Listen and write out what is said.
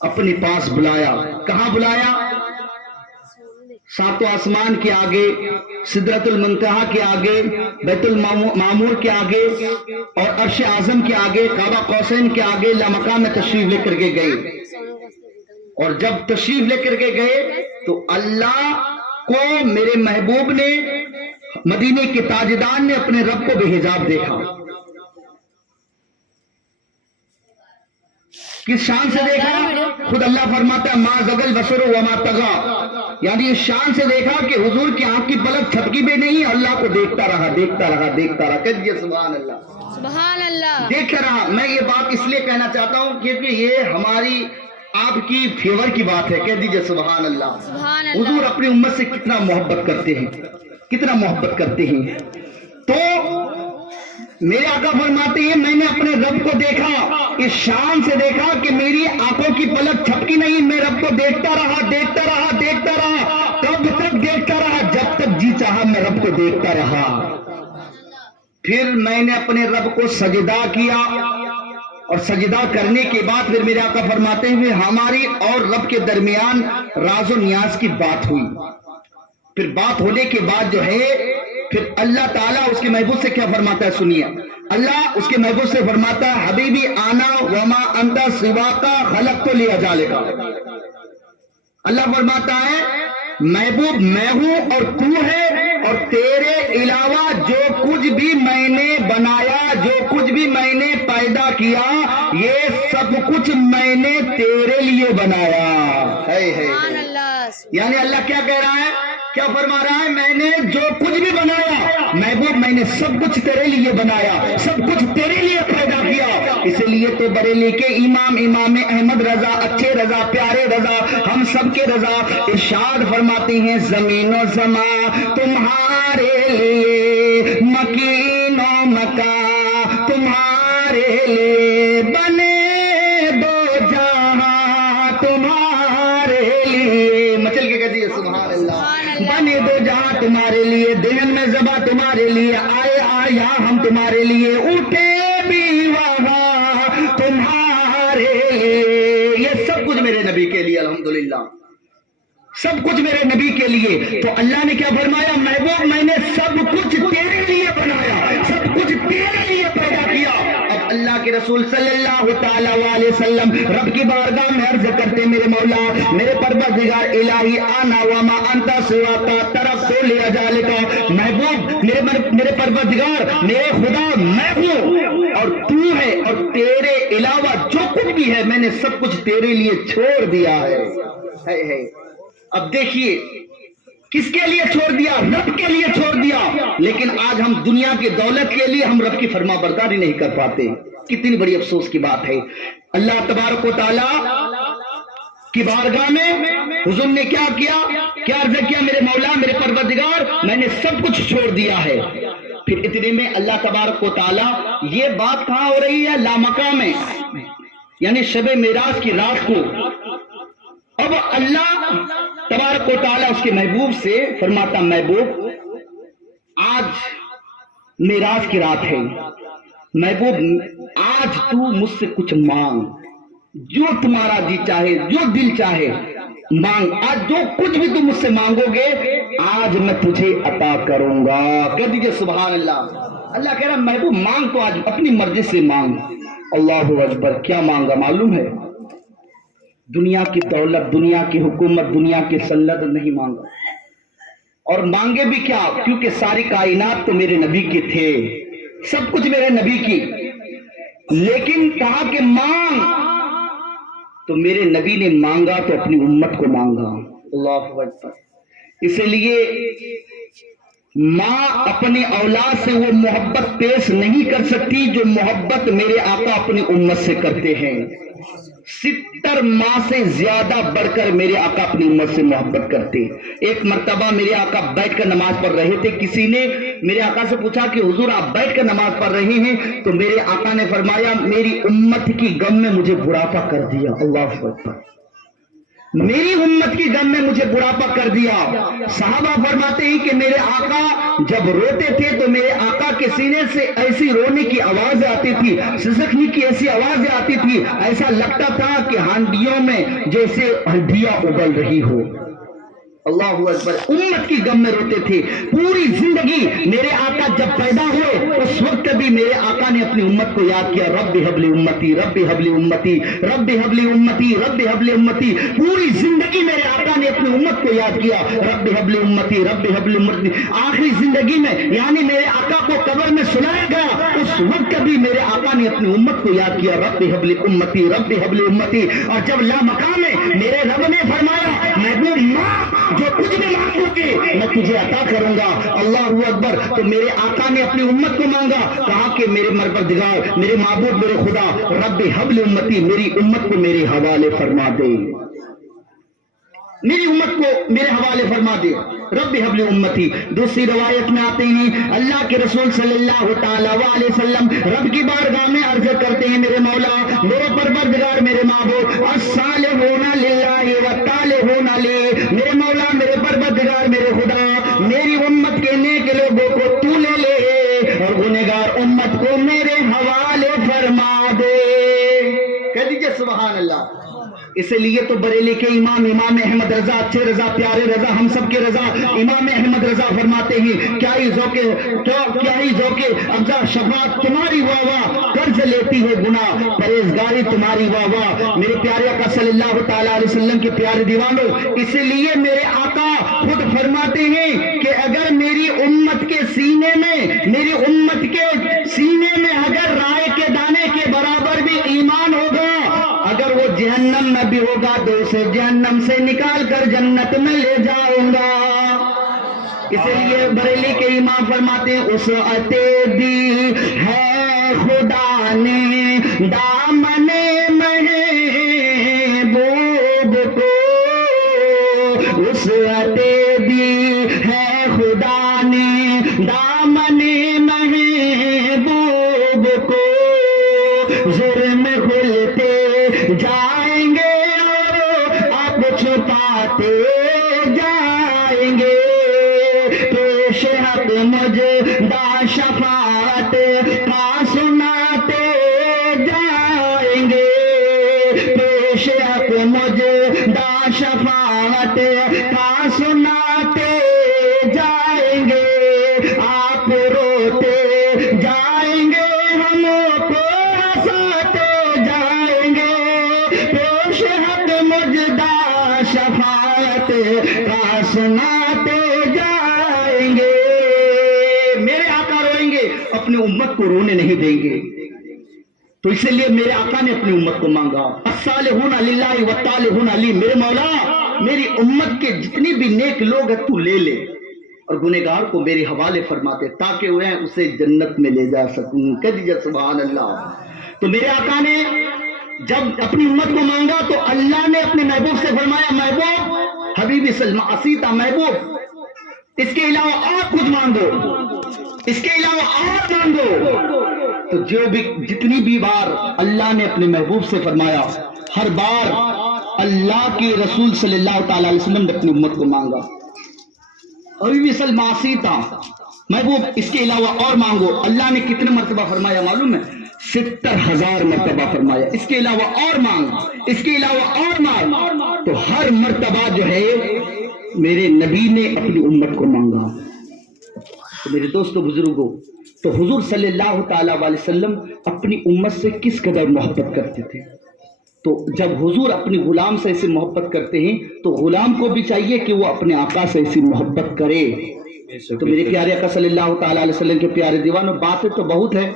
اپنے پاس بلایا. کہاں بلایا؟ ساتوں آسمان کے آگے، سدرۃ المنتہا کے آگے، بیت المعمور کے آگے اور عرش اعظم کے آگے، قاب قوسین کے آگے لامکان میں تشریف لے کر کے گئے. اور جب تشریف لے کر کے گئے تو اللہ کو میرے محبوب نے، مدینے کے تاجدار نے اپنے رب کو بے حجاب دیکھا. کس شان سے دیکھا؟ خود اللہ فرماتا ہے ما زغل بصر وما طغى، یعنی اس شان سے دیکھا کہ حضور کی آنکھ کی پلک جھپکی بھی نہیں، اللہ کو دیکھتا رہا دیکھتا رہا دیکھتا رہا. کہہ دیجیے سبحان اللہ، سبحان اللہ. دیکھ رہا. میں یہ بات اس لیے کہنا چاہتا ہوں کیونکہ یہ ہماری آپ کی فیور کی بات ہے. کہہ دیجیے سبحان اللہ. سبحان اللہ. حضور اپنی امت سے کتنا محبت کرتے ہیں، کتنا محبت کرتے ہیں. تو میرے آقا فرماتے ہیں میں نے اپنے رب کو دیکھا، اس شان سے دیکھا کہ میری آنکھوں کی پلک چھپکی نہیں. میں رب کو دیکھتا رہا دیکھتا رہا دیکھتا رہا. کب تک دیکھتا رہا؟ جب تک جی چاہا میں رب کو دیکھتا رہا. پھر میں نے اپنے رب کو سجدہ کیا، اور سجدہ کرنے کے بعد پھر میرے آقا فرماتے ہیں ہماری اور رب کے درمیان راز و نیاز کی بات ہوئی. پھر بات ہونے کے بعد جو ہے پھر اللہ تعالیٰ اس کے محبوب سے کیا فرماتا ہے سنیے. اللہ اس کے محبوب سے فرماتا ہے حبیبی آنا وما انت سواکا خلقت لیجعلک. اللہ فرماتا ہے محبوب میں ہوں اور تو ہے، اور تیرے علاوہ جو کچھ بھی میں نے بنایا، جو کچھ بھی میں نے پیدا کیا، یہ سب کچھ میں نے تیرے لیے بنایا. سبحان اللہ. یعنی اللہ کیا کہہ رہا ہے، کیا فرما رہا ہے؟ میں نے جو کچھ بھی بنایا محبوب میں نے سب کچھ تیرے لیے بنایا، سب کچھ تیرے لیے پیدا کیا. اس لیے تو بریلی کے امام احمد رضا، اچھے رضا، پیارے رضا، ہم سب کے رضا ارشاد فرماتے ہیں زمین و زمان تمہارے لیے، مکین و مکان تمہارے لیے، بنے دو جہاں تمہارے لیے. مچل کے کہتی ہے سبحان اللہ. بنے دو جہاں تمہارے لیے، دہن میں زبا تمہارے لیے، آئے آیا ہم تمہارے لیے، اٹھے بھی وہاں تمہارے لیے. یہ سب کچھ میرے نبی کے لیے، الحمدللہ سب کچھ میرے نبی کے لیے. تو اللہ نے کیا فرمایا؟ محبوب میں نے سب کچھ تیرے لیے بنایا، سب کچھ تیرے لیے پیدا کیا. اب اللہ کے رسول صلی اللہ تعالی علیہ وسلم رب کی بارگاہ میں عرض کرتے میرے مولا، میرے پروردگار الہی آنا وما انت سواکا ترکت لیجعلک. محبوب میرے پروردگار، میرے خدا میں ہوں اور تو ہے، اور تیرے علاوہ جو کچھ بھی ہے میں نے سب کچھ تیرے لیے چھوڑ دیا ہے. اب دیکھیے کس کے لیے چھوڑ دیا؟ رب کے لیے چھوڑ دیا. لیکن آج ہم دنیا کی دولت کے لیے ہم رب کی فرما برداری نہیں کر پاتے. کتنی بڑی افسوس کی بات ہے. اللہ تبارک و تعالی کی بارگاہ میں حضور نے کیا کیا عرض کیا میرے مولا، میرے پروردگار میں نے سب کچھ چھوڑ دیا ہے. پھر اتنے میں اللہ تبارک و تعالی، یہ بات کہاں ہو رہی ہے؟ لامکہ میں، یعنی شب معراج کی رات کو. اب اللہ تبارک و تعالیٰ اس کے محبوب سے فرماتا محبوب آج معراج کی رات ہے، محبوب آج تو مجھ سے کچھ مانگ، جو تمہارا جی چاہے، جو دل چاہے مانگ. آج جو کچھ بھی تم مجھ سے مانگو گے آج میں تجھے عطا کروں گا. کہہ دیجئے سبحان اللہ. اللہ کہہ رہا محبوب مانگ تو آج اپنی مرضی سے مانگ. اللہ اکبر. کیا مانگا معلوم ہے؟ دنیا کی دولت، دنیا کی حکومت، دنیا کی سلطنت نہیں مانگا. اور مانگے بھی کیا؟ کیونکہ ساری کائنات تو میرے نبی کے تھے، سب کچھ میرے نبی کی. لیکن کہا کہ مانگ، تو میرے نبی نے مانگا تو اپنی امت کو مانگا. اللہ اکبر. اس لیے ماں اپنی اولاد سے وہ محبت پیش نہیں کر سکتی جو محبت میرے آقا اپنی امت سے کرتے ہیں. 70 ماہ سے زیادہ بڑھ کر میرے آقا اپنی امت سے محبت کرتے. ایک مرتبہ میرے آقا بیٹھ کر نماز پڑھ رہے تھے. کسی نے میرے آقا سے پوچھا کہ حضور آپ بیٹھ کر نماز پڑھ رہے ہیں؟ تو میرے آقا نے فرمایا میری امت کی غم میں مجھے بڑھاپا کر دیا. اللہ اکبر. میری امت کی غم میں مجھے بڑھاپا کر دیا. صحابہ فرماتے ہیں کہ میرے آقا جب روتے تھے تو میرے آقا کے سینے سے ایسی رونے کی آواز آتی تھی، سسکنے کی ایسی آواز آتی تھی، ایسا لگتا تھا کہ ہانڈیوں میں جیسے ہڈیاں ابل رہی ہو۔ اللہ اکبر، امت کی غم میں روتے تھے پوری زندگی۔ میرے آقا جب پیدا ہوئے اس وقت بھی میرے آقا نے اپنی امت کو یاد کیا، رب ہب لی امتی، رب ہب لی امتی، رب ہب لی امتی، رب ہب لی امتی۔ پوری زندگی میرے آقا نے اپنی امت کو یاد کیا، رب ہب لی امتی، رب ہب لی امتی۔ آخری زندگی میں یعنی میرے آقا کو قبر میں سلایا گیا، اس وقت بھی میرے آقا نے اپنی امت کو یاد کیا، رب ہب لی امتی، رب ہب لی امتی۔ اور جب لامقام ہے میرے رب نے فرمایا محبوب ماں جو کچھ بھی مانگو گی میں تجھے عطا کروں گا، اللہ اکبر، تو میرے آقا نے اپنی امت کو مانگا، کہا کہ میرے پروردگار، میرے معبود، میرے خدا، رب ہب لی امتی، میری امت کو میرے حوالے فرما دے، میری امت کو میرے حوالے فرما دے، رب ہب لی امتی۔ دوسری روایت میں آتے ہیں اللہ کے رسول صلی اللہ تعالیٰ علیہ وسلم رب کی بارگاہ میں عرض کرتے ہیں میرے مولا، میرے پروردگار، میرے معبود، الصالحون للہ والطالحون لی، میرے مولا، میرے پروردگار، میرے خدا، میری امت کے نیک لوگوں کو تو لے لے اور گنہگار امت کو میرے حوالے فرما دے۔ کہہ دیجئے سبحان اللہ۔ اسی لیے تو بریلی کے امام احمد رضا، اچھے رضا، پیارے رضا، ہم سب کے رضا، امام احمد رضا فرماتے ہیں کیا ہی ذوق افزا شفاعت تمہاری واہ واہ، قرض لیتی ہے گناہ پرہیزگاری تمہاری واہ واہ۔ میرے پیارے آقا صلی اللہ تعالیٰ علیہ وسلم کے پیارے دیوانوں، اسی لیے میرے آقا خود فرماتے ہیں کہ اگر میری امت کے سینے میں اگر رائے کے دانے کے برابر بھی ایمان ہوگا، اگر وہ جہنم میں بھی ہوگا تو اسے جہنم سے نکال کر جنت میں لے جاؤں گا۔ اسی لیے بریلی کے امام فرماتے ہیں اس عطے دی ہے خدا نے دامن محبوب کو، اس عطے دی ہے خدا نے دامن محبوب کو، جرم کھلتے جائیں گے اور آپ چھپاتے جائیں گے، پیش حق مجدہ شفاعت کا سناتے جائیں گے، پیش حق مجدہ شفاعت کا سناتے جائیں گے، آپ روتے جائیں گے ہم کو ہنساتے جائیں گے، پیش حق مجدہ شفاعت کا سناتے جائیں گے۔ میرے آقا روئیں گے، اپنی امت کو رونے نہیں دیں گے، تو اسی لیے میرے آقا نے اپنی امت کو مانگا، الصالحون للہ والطالحون لی، میرے مولا، میری امت کے جتنی بھی نیک لوگ ہیں تو لے لے اور گنہگار کو میرے حوالے فرما دے تاکہ وہ اسے جنت میں لے جا سکوں۔ کہہ دیجئے سبحان اللہ۔ تو میرے آقا نے جب اپنی امت کو مانگا تو اللہ نے اپنے محبوب سے فرمایا محبوب حبیبی سلمہ اسیتا محبوب اس کے علاوہ اور کچھ مانگو، اس کے علاوہ اور مانگو۔ تو جتنی بھی بار اللہ نے اپنے محبوب سے فرمایا، ہر بار اللہ کے رسول صلی اللہ تعالیٰ علیہ وسلم نے اپنی امت کو مانگا، حبیبی سلمہ اسیتا محبوب اس کے علاوہ اور مانگو۔ اللہ نے کتنے مرتبہ فرمایا معلوم ہے؟ 70,000 مرتبہ فرمایا، اس کے علاوہ اور مانگ، اس کے علاوہ اور مانگ۔ تو ہر مرتبہ جو ہے میرے نبی نے اپنی امت کو مانگا۔ تو میرے دوستو بزرگوں، تو حضور صلی اللہ تعالیٰ علیہ وسلم اپنی امت سے کس قدر محبت کرتے تھے۔ تو جب حضور اپنی غلام سے ایسی محبت کرتے ہیں تو غلام کو بھی چاہیے کہ وہ اپنے آقا سے ایسی محبت کرے۔ تو میرے پیارے آقا صلی اللہ تعالیٰ علیہ وسلم کے پیارے دیوانوں، باتیں تو بہت ہے